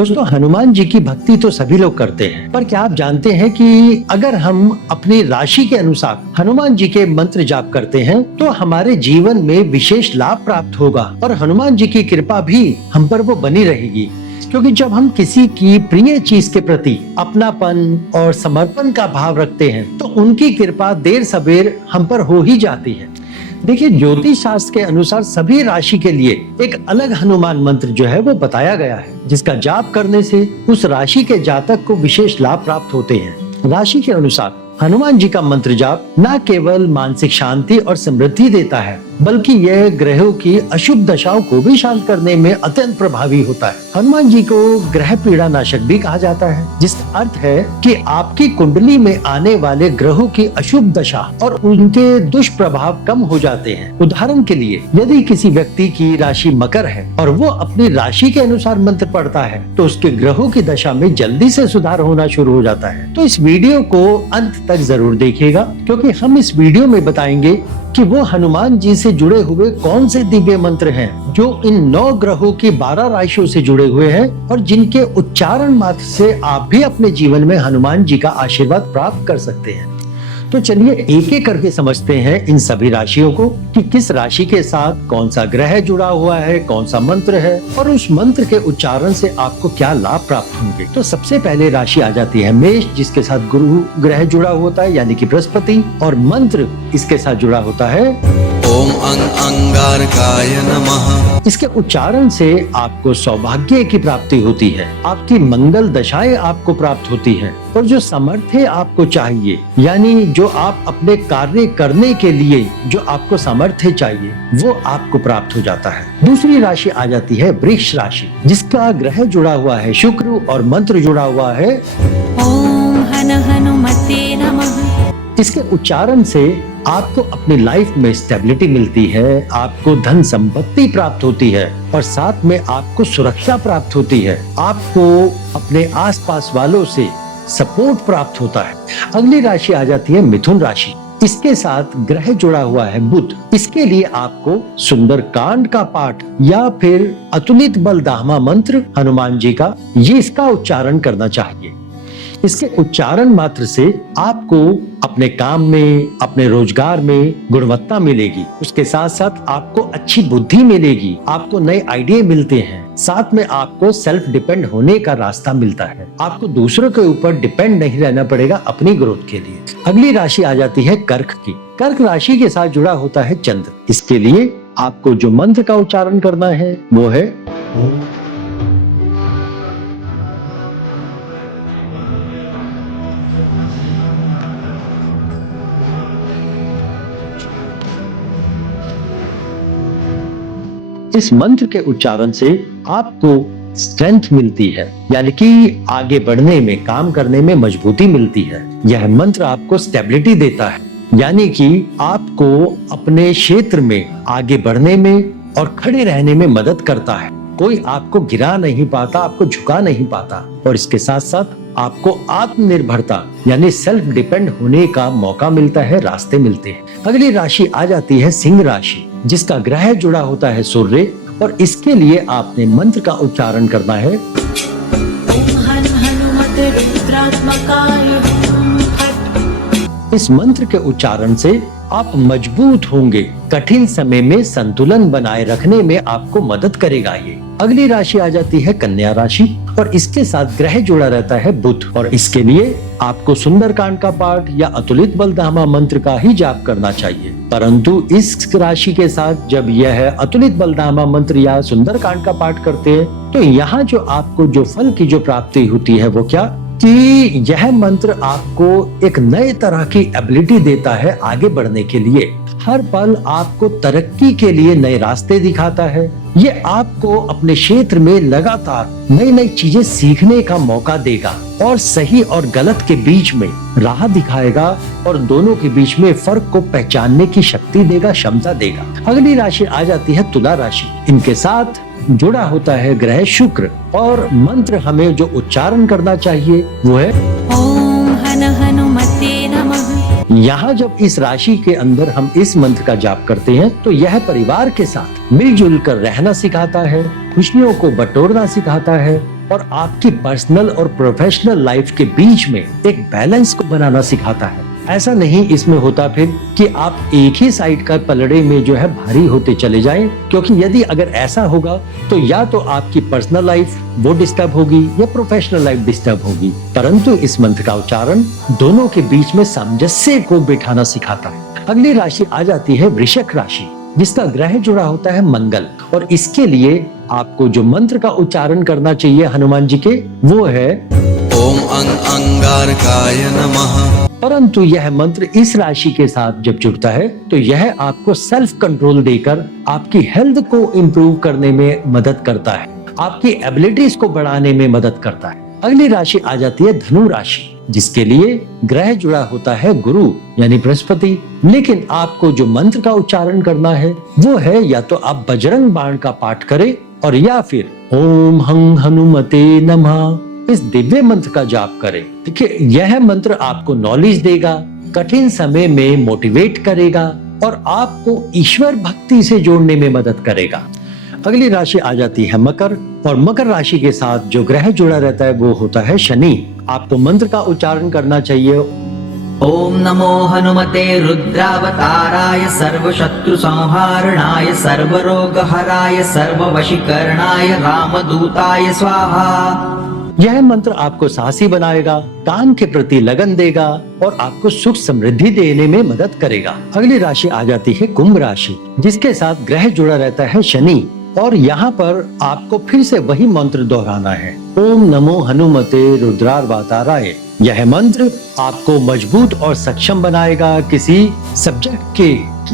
दोस्तों, हनुमान जी की भक्ति तो सभी लोग करते हैं, पर क्या आप जानते हैं कि अगर हम अपनी राशि के अनुसार हनुमान जी के मंत्र जाप करते हैं तो हमारे जीवन में विशेष लाभ प्राप्त होगा और हनुमान जी की कृपा भी हम पर वो बनी रहेगी। क्योंकि जब हम किसी की प्रिय चीज के प्रति अपनापन और समर्पण का भाव रखते हैं तो उनकी कृपा देर सबेर हम पर हो ही जाती है। देखिए, ज्योतिष शास्त्र के अनुसार सभी राशि के लिए एक अलग हनुमान मंत्र जो है वो बताया गया है, जिसका जाप करने से उस राशि के जातक को विशेष लाभ प्राप्त होते हैं। राशि के अनुसार हनुमान जी का मंत्र जाप न केवल मानसिक शांति और समृद्धि देता है, बल्कि यह ग्रहों की अशुभ दशाओं को भी शांत करने में अत्यंत प्रभावी होता है। हनुमान जी को ग्रह पीड़ा नाशक भी कहा जाता है, जिसका अर्थ है कि आपकी कुंडली में आने वाले ग्रहों की अशुभ दशा और उनके दुष्प्रभाव कम हो जाते हैं। उदाहरण के लिए, यदि किसी व्यक्ति की राशि मकर है और वो अपनी राशि के अनुसार मंत्र पढ़ता है तो उसके ग्रहों की दशा में जल्दी से सुधार होना शुरू हो जाता है। तो इस वीडियो को अंत तक जरूर देखिएगा, क्योंकि हम इस वीडियो में बताएंगे कि वो हनुमान जी से जुड़े हुए कौन से दिव्य मंत्र हैं जो इन 9 ग्रहों की 12 राशियों से जुड़े हुए हैं और जिनके उच्चारण मात्र से आप भी अपने जीवन में हनुमान जी का आशीर्वाद प्राप्त कर सकते हैं। तो चलिए एक एक करके समझते हैं इन सभी राशियों को कि किस राशि के साथ कौन सा ग्रह जुड़ा हुआ है, कौन सा मंत्र है और उस मंत्र के उच्चारण से आपको क्या लाभ प्राप्त होंगे। तो सबसे पहले राशि आ जाती है मेष, जिसके साथ गुरु ग्रह जुड़ा होता है यानी कि बृहस्पति, और मंत्र इसके साथ जुड़ा होता है ओम अंगारकाय नमः। इसके उच्चारण से आपको सौभाग्य की प्राप्ति होती है, आपकी मंगल दशाएं आपको प्राप्त होती है और जो सामर्थ्य आपको चाहिए, यानी जो आप अपने कार्य करने के लिए जो आपको सामर्थ्य चाहिए, वो आपको प्राप्त हो जाता है। दूसरी राशि आ जाती है वृष राशि, जिसका ग्रह जुड़ा हुआ है शुक्र और मंत्र जुड़ा हुआ है ओम हनुमते नमः। इसके उच्चारण से आपको अपनी लाइफ में स्टेबिलिटी मिलती है, आपको धन संपत्ति प्राप्त होती है और साथ में आपको सुरक्षा प्राप्त होती है, आपको अपने आसपास वालों से सपोर्ट प्राप्त होता है। अगली राशि आ जाती है मिथुन राशि, इसके साथ ग्रह जुड़ा हुआ है बुध। इसके लिए आपको सुंदर कांड का पाठ या फिर अतुलित बलधामा मंत्र हनुमान जी का, ये इसका उच्चारण करना चाहिए। इसके उच्चारण मात्र से आपको अपने काम में, अपने रोजगार में गुणवत्ता मिलेगी, उसके साथ साथ आपको अच्छी बुद्धि मिलेगी, आपको नए आइडिया मिलते हैं, साथ में आपको सेल्फ डिपेंड होने का रास्ता मिलता है, आपको दूसरों के ऊपर डिपेंड नहीं रहना पड़ेगा अपनी ग्रोथ के लिए। अगली राशि आ जाती है कर्क की। कर्क राशि के साथ जुड़ा होता है चंद्र। इसके लिए आपको जो मंत्र का उच्चारण करना है वो है इस मंत्र के उच्चारण से आपको स्ट्रेंथ मिलती है, यानी कि आगे बढ़ने में, काम करने में मजबूती मिलती है। यह मंत्र आपको स्टेबिलिटी देता है, यानी कि आपको अपने क्षेत्र में आगे बढ़ने में और खड़े रहने में मदद करता है। कोई आपको गिरा नहीं पाता, आपको झुका नहीं पाता और इसके साथ साथ आपको आत्मनिर्भरता यानी सेल्फ डिपेंड होने का मौका मिलता है, रास्ते मिलते हैं। अगली राशि आ जाती है सिंह राशि, जिसका ग्रह जुड़ा होता है सूर्य और इसके लिए आपने मंत्र का उच्चारण करना है इस मंत्र के उच्चारण से आप मजबूत होंगे, कठिन समय में संतुलन बनाए रखने में आपको मदद करेगा ये। अगली राशि आ जाती है कन्या राशि और इसके साथ ग्रह जुड़ा रहता है बुध और इसके लिए आपको सुंदरकांड का पाठ या अतुलित बलधामा मंत्र का ही जाप करना चाहिए। परंतु इस राशि के साथ जब यह अतुलित बलधामा मंत्र या सुंदरकांड का पाठ करते हैं तो यहाँ जो आपको जो फल की जो प्राप्ति होती है वो क्या, कि यह मंत्र आपको एक नए तरह की एबिलिटी देता है आगे बढ़ने के लिए। हर पल आपको तरक्की के लिए नए रास्ते दिखाता है। ये आपको अपने क्षेत्र में लगातार नई नई चीजें सीखने का मौका देगा और सही और गलत के बीच में राह दिखाएगा और दोनों के बीच में फर्क को पहचानने की शक्ति देगा, क्षमता देगा। अगली राशि आ जाती है तुला राशि। इनके साथ जुड़ा होता है ग्रह शुक्र और मंत्र हमें जो उच्चारण करना चाहिए वो है ओम हनुमते नमः। यहाँ जब इस राशि के अंदर हम इस मंत्र का जाप करते हैं तो यह परिवार के साथ मिलजुल कर रहना सिखाता है, खुशियों को बटोरना सिखाता है और आपकी पर्सनल और प्रोफेशनल लाइफ के बीच में एक बैलेंस को बनाना सिखाता है। ऐसा नहीं इसमें होता फिर कि आप एक ही साइड का पलड़े में जो है भारी होते चले जाएं, क्योंकि यदि अगर ऐसा होगा तो या तो आपकी पर्सनल लाइफ वो डिस्टर्ब होगी या प्रोफेशनल लाइफ डिस्टर्ब होगी। परंतु इस मंत्र का उच्चारण दोनों के बीच में सामंजस्य को बिठाना सिखाता है। अगली राशि आ जाती है वृश्चिक राशि, जिसका ग्रह जुड़ा होता है मंगल, और इसके लिए आपको जो मंत्र का उच्चारण करना चाहिए हनुमान जी के वो है ओम अंगारकाय नमः। परंतु यह मंत्र इस राशि के साथ जब जुड़ता है तो यह आपको सेल्फ कंट्रोल देकर आपकी हेल्थ को इम्प्रूव करने में मदद करता है, आपकी एबिलिटीज को बढ़ाने में मदद करता है। अगली राशि आ जाती है धनु राशि, जिसके लिए ग्रह जुड़ा होता है गुरु यानी बृहस्पति। लेकिन आपको जो मंत्र का उच्चारण करना है वो है या तो आप बजरंग बाण का पाठ करें और या फिर ओम हं हनुमते नमः इस दिव्य मंत्र का जाप करें। देखिए, यह मंत्र आपको नॉलेज देगा, कठिन समय में मोटिवेट करेगा और आपको ईश्वर भक्ति से जोड़ने में मदद करेगा। अगली राशि आ जाती है मकर, और मकर राशि के साथ जो ग्रह जुड़ा रहता है वो होता है शनि। आपको मंत्र का उच्चारण करना चाहिए ओम नमो हनुमते रुद्रावताराय सर्वशत्रु संहारणाय सर्वरोगहराय सर्ववशीकरणाय रामदूताय स्वाहा। यह मंत्र आपको साहसी बनाएगा, काम के प्रति लगन देगा और आपको सुख समृद्धि देने में मदद करेगा। अगली राशि आ जाती है कुंभ राशि, जिसके साथ ग्रह जुड़ा रहता है शनि, और यहाँ पर आपको फिर से वही मंत्र दोहराना है ओम नमो हनुमते रुद्रावताराय। यह मंत्र आपको मजबूत और सक्षम बनाएगा, किसी सब्जेक्ट के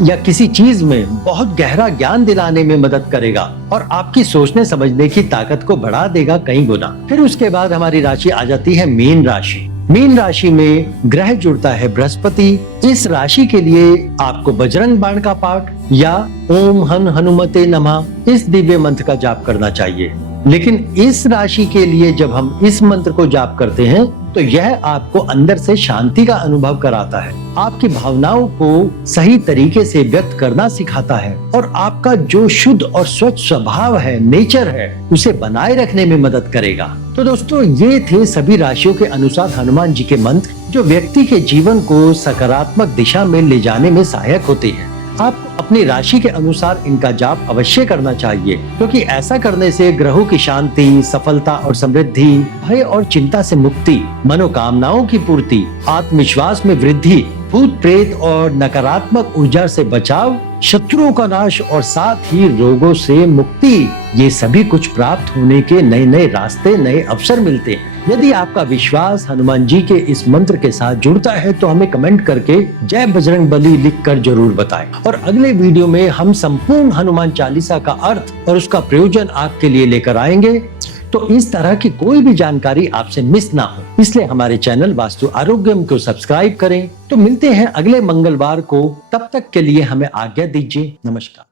या किसी चीज में बहुत गहरा ज्ञान दिलाने में मदद करेगा और आपकी सोचने समझने की ताकत को बढ़ा देगा कई गुना। फिर उसके बाद हमारी राशि आ जाती है मीन राशि। मीन राशि में ग्रह जुड़ता है बृहस्पति। इस राशि के लिए आपको बजरंग बाण का पाठ या ओम हन हनुमते नमः इस दिव्य मंत्र का जाप करना चाहिए। लेकिन इस राशि के लिए जब हम इस मंत्र को जाप करते हैं तो यह आपको अंदर से शांति का अनुभव कराता है, आपकी भावनाओं को सही तरीके से व्यक्त करना सिखाता है और आपका जो शुद्ध और स्वच्छ स्वभाव है, नेचर है, उसे बनाए रखने में मदद करेगा। तो दोस्तों, ये थे सभी राशियों के अनुसार हनुमान जी के मंत्र जो व्यक्ति के जीवन को सकारात्मक दिशा में ले जाने में सहायक होते हैं। आपको अपनी राशि के अनुसार इनका जाप अवश्य करना चाहिए, क्योंकि ऐसा करने से ग्रहों की शांति, सफलता और समृद्धि, भय और चिंता से मुक्ति, मनोकामनाओं की पूर्ति, आत्मविश्वास में वृद्धि, भूत प्रेत और नकारात्मक ऊर्जा से बचाव, शत्रुओं का नाश और साथ ही रोगों से मुक्ति, ये सभी कुछ प्राप्त होने के नए नए रास्ते, नए अवसर मिलते हैं। यदि आपका विश्वास हनुमान जी के इस मंत्र के साथ जुड़ता है तो हमें कमेंट करके जय बजरंगबली लिखकर जरूर बताएं। और अगले वीडियो में हम संपूर्ण हनुमान चालीसा का अर्थ और उसका प्रयोजन आपके लिए लेकर आएंगे। तो इस तरह की कोई भी जानकारी आपसे मिस ना हो, इसलिए हमारे चैनल वास्तु आरोग्यम को सब्सक्राइब करें। तो मिलते हैं अगले मंगलवार को, तब तक के लिए हमें आज्ञा दीजिए। नमस्कार।